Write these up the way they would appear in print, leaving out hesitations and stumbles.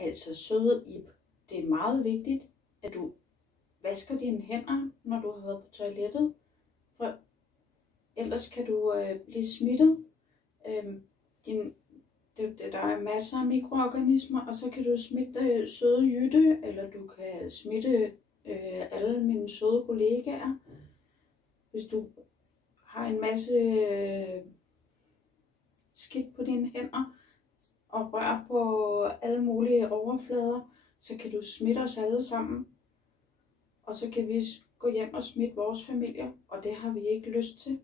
Altså søde Ib, det er meget vigtigt, at du vasker dine hænder, når du har været på toilettet, for ellers kan du blive smittet. Der er masser af mikroorganismer, og så kan du smitte søde Jytte, eller du kan smitte alle mine søde kollegaer. Hvis du har en masse skidt på dine hænder og rører på alle mulige overflader, så kan du smitte os alle sammen. Og så kan vi gå hjem og smitte vores familie, og det har vi ikke lyst til.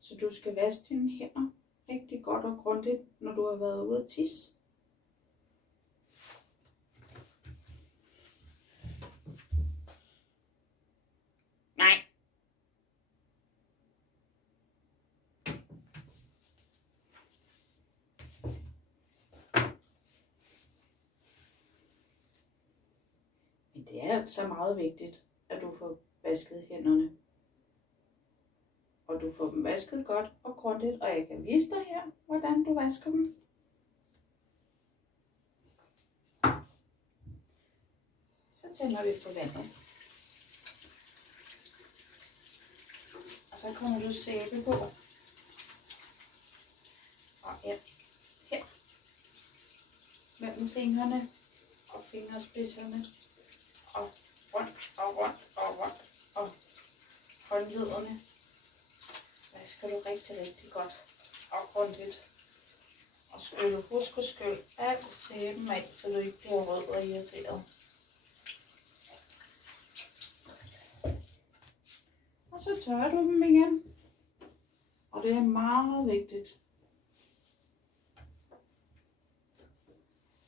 Så du skal vaske dine hænder rigtig godt og grundigt, når du har været ude at tisse. Nej. Men det er altså meget vigtigt, at du får vasket hænderne. Og du får dem vasket godt og grundigt, og jeg kan vise dig her, hvordan du vasker dem. Så tænder vi på vandet. Og så kommer du sæbe på. Og ind her. Mellem fingrene og fingerspidserne. Og rundt og rundt og rundt. Og håndlederne. Vasker du rigtig godt og grundigt. Og husk at skylle alt sæben af, så du ikke bliver rød og irriteret. Og så tørrer du dem igen. Og det er meget vigtigt.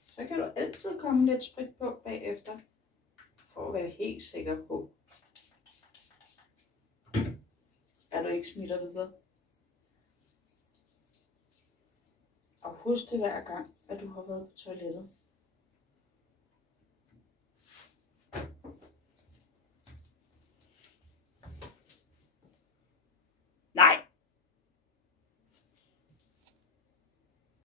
Så kan du altid komme lidt sprit på bagefter, for at være helt sikker på, at du ikke smitter videre. Og husk det hver gang, at du har været på toilettet.